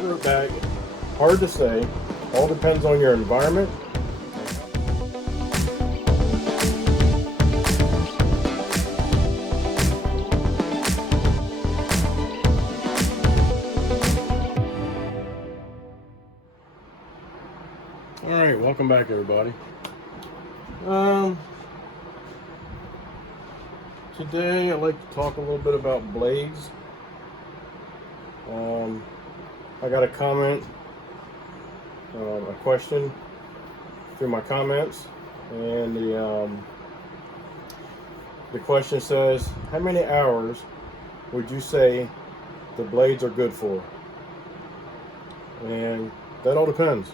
I wrote back, hard to say, all depends on your environment. All right, welcome back, everybody. Today I'd like to talk a little bit about blades. I got a comment, a question through my comments, and the question says, how many hours would you say the blades are good for? And that all depends.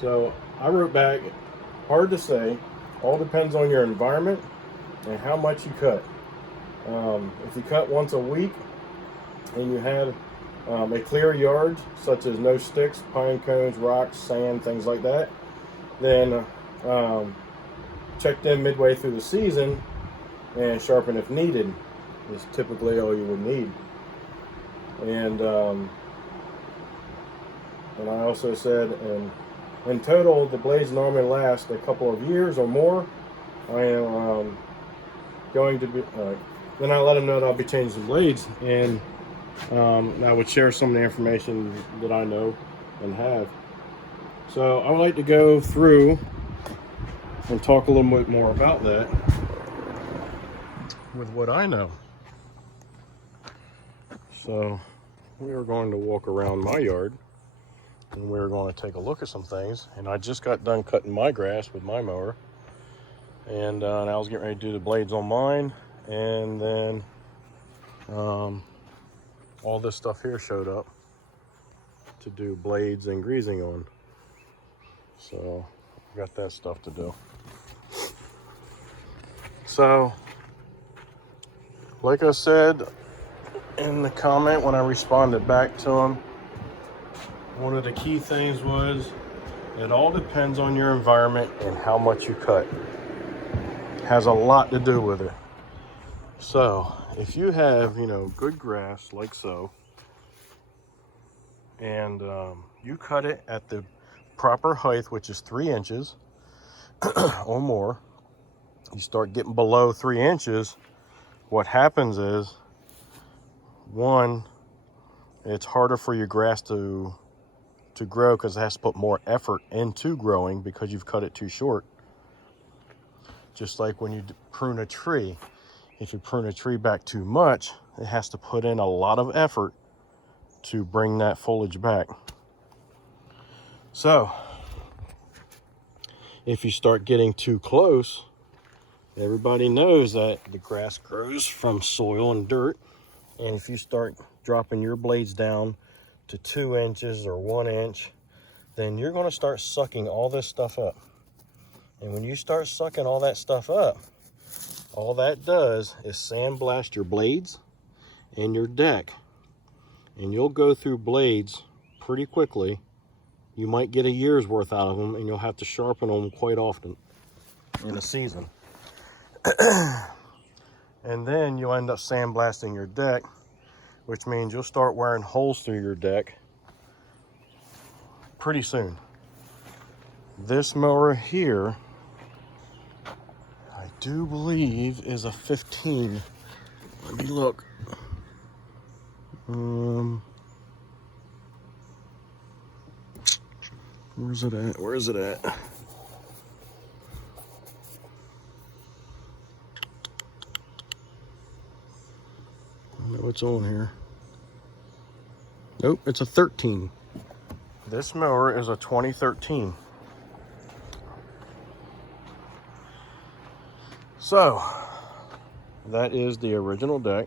So I wrote back, hard to say, all depends on your environment and how much you cut. If you cut once a week and you have a clear yard, such as no sticks, pine cones, rocks, sand, things like that, then check them midway through the season and sharpen if needed is typically all you would need. And I also said, in total, the blades normally last a couple of years or more. I am going to be, then I let them know that I'll be changing the blades, and I would share some of the information that I know and have. So I would like to go through and talk a little bit more about that with what I know. So we are going to walk around my yard, and we're going to take a look at some things. And I just got done cutting my grass with my mower, and I was getting ready to do the blades on mine, and then all this stuff here showed up to do blades and greasing on. So I've got that stuff to do. So like I said in the comment when I responded back to him, one of the key things was it all depends on your environment and how much you cut. It has a lot to do with it. So if you have, good grass like so, and you cut it at the proper height, which is 3 inches or more, you start getting below 3 inches, what happens is, one, it's harder for your grass to grow because it has to put more effort into growing because you've cut it too short. Just like when you prune a tree. If you prune a tree back too much, it has to put in a lot of effort to bring that foliage back. So, if you start getting too close, everybody knows that the grass grows from soil and dirt. And if you start dropping your blades down to 2 inches or 1 inch, then you're going to start sucking all this stuff up. And when you start sucking all that stuff up, all that does is sandblast your blades and your deck. And you'll go through blades pretty quickly. You might get a year's worth out of them, and you'll have to sharpen them quite often in a season. And then you'll end up sandblasting your deck, which means you'll start wearing holes through your deck pretty soon. This mower here, I do believe, is a 15. Let me look. Where's it at? Where is it at? I don't know what's on here. Nope, it's a 13. This mower is a 2013. So, that is the original deck.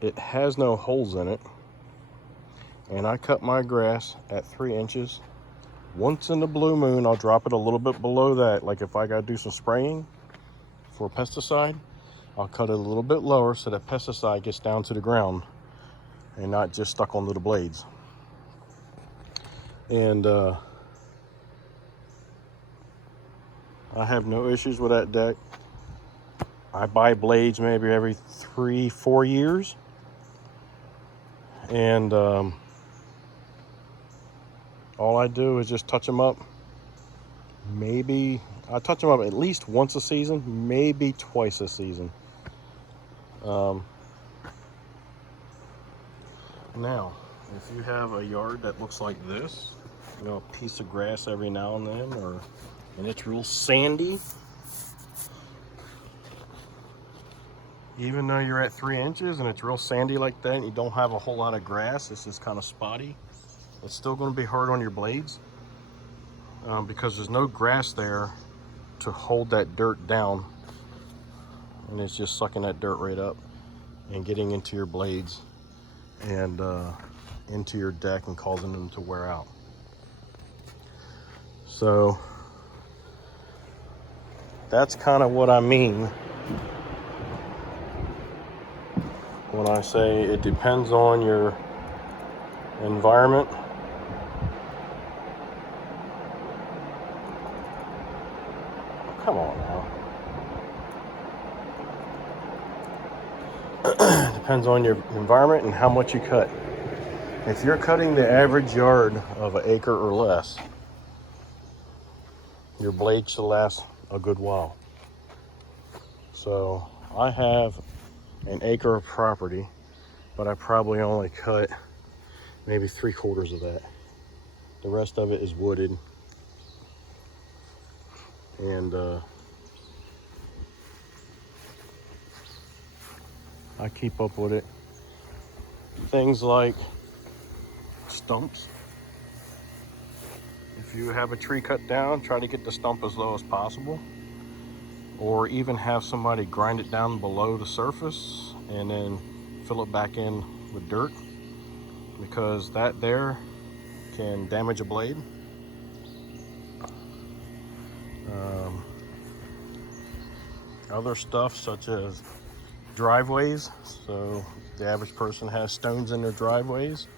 It has no holes in it. And I cut my grass at 3 inches. Once in the blue moon, I'll drop it a little bit below that. Like if I gotta do some spraying for pesticide, I'll cut it a little bit lower so that pesticide gets down to the ground and not just stuck onto the blades. And I have no issues with that deck. I buy blades maybe every 3-4 years. And all I do is just touch them up. Maybe I touch them up at least once a season, maybe twice a season. Now, if you have a yard that looks like this, you know, a piece of grass every now and then, and it's real sandy, even though you're at 3 inches and it's real sandy like that and you don't have a whole lot of grass, it's just kind of spotty, it's still going to be hard on your blades because there's no grass there to hold that dirt down, and it's just sucking that dirt right up and getting into your blades and into your deck and causing them to wear out. So that's kind of what I mean when I say it depends on your environment. Come on now. Depends on your environment and how much you cut. If you're cutting the average yard of an acre or less, your blade should last a good while. So I have an acre of property, but I probably only cut maybe 3/4 of that. The rest of it is wooded, and I keep up with it. Things like stumps. If you have a tree cut down, try to get the stump as low as possible, or even have somebody grind it down below the surface and then fill it back in with dirt, because that there can damage a blade. Other stuff such as driveways. So the average person has stones in their driveways.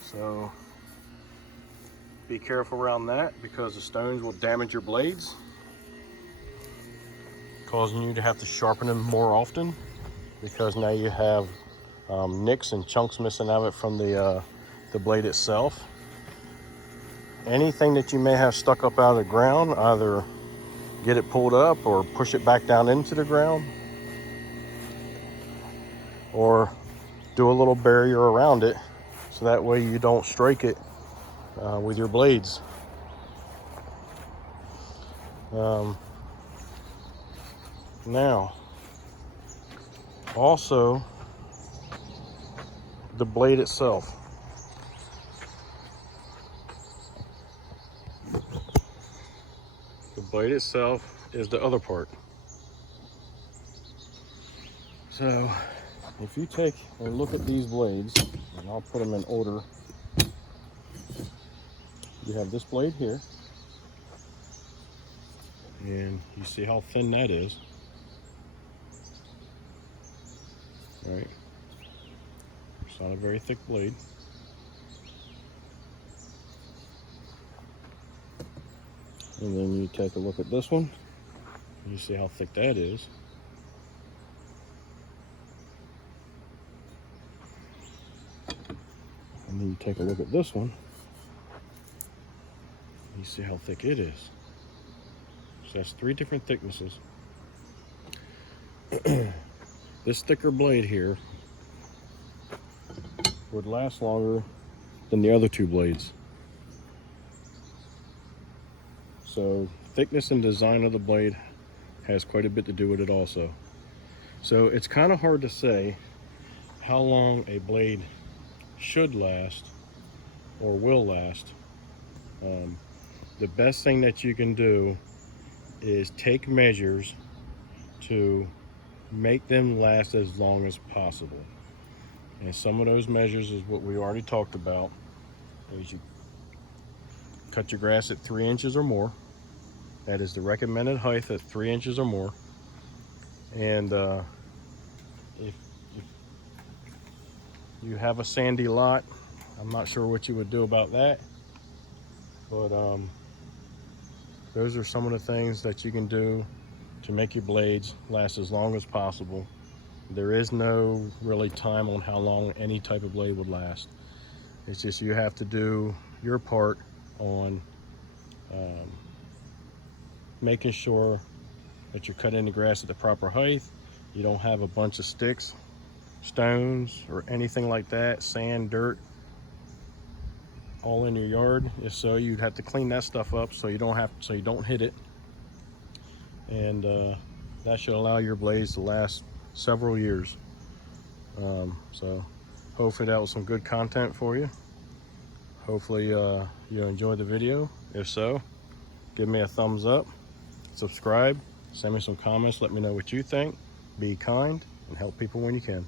So be careful around that, because the stones will damage your blades, causing you to have to sharpen them more often, because now you have nicks and chunks missing out of it from the blade itself. Anything that you may have stuck up out of the ground, either get it pulled up or push it back down into the ground, or do a little barrier around it so that way you don't strike it with your blades. Now, also the blade itself. The blade itself is the other part. So if you take a look at these blades, and I'll put them in order. You have this blade here, and you see how thin that is, right? It's not a very thick blade. And then you take a look at this one, and you see how thick that is. And then you take a look at this one, and you see how thick it is. So that's 3 different thicknesses. This thicker blade here would last longer than the other 2 blades. So thickness and design of the blade has quite a bit to do with it also. So it's kind of hard to say how long a blade should last or will last. The best thing that you can do is take measures to make them last as long as possible. And some of those measures is what we already talked about. Is you cut your grass at 3 inches or more. That is the recommended height, at 3 inches or more. And if you have a sandy lot, I'm not sure what you would do about that, but those are some of the things that you can do to make your blades last as long as possible There is no really time on how long any type of blade would last. It's just you have to do your part on making sure that you're cutting the grass at the proper height. You don't have a bunch of sticks, stones, or anything like that, sand, dirt, all in your yard. If so, you'd have to clean that stuff up so you don't hit it. And that should allow your blades to last several years. So hopefully that was some good content for you. Hopefully you enjoyed the video. If so, give me a thumbs up, subscribe, send me some comments, let me know what you think. Be kind and help people when you can.